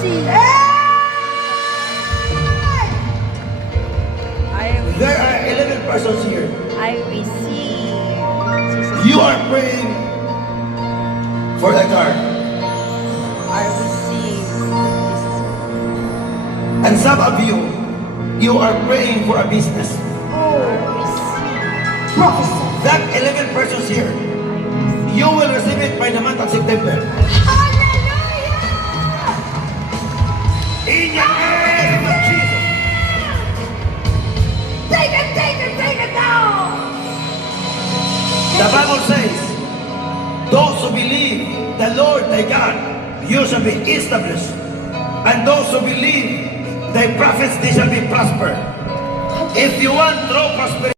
See. There are 11 persons here. I receive. Jesus. You are praying for the car. I receive. Jesus. And some of you are praying for a business. I receive. Prophesy. That 11 persons here, you will receive it by the month of September. Hallelujah! In the name of Jesus. Take it now! The Bible says, those who believe the Lord thy God, you shall be established. And those who believe thy prophets, they shall be prospered. If you want true prosperity,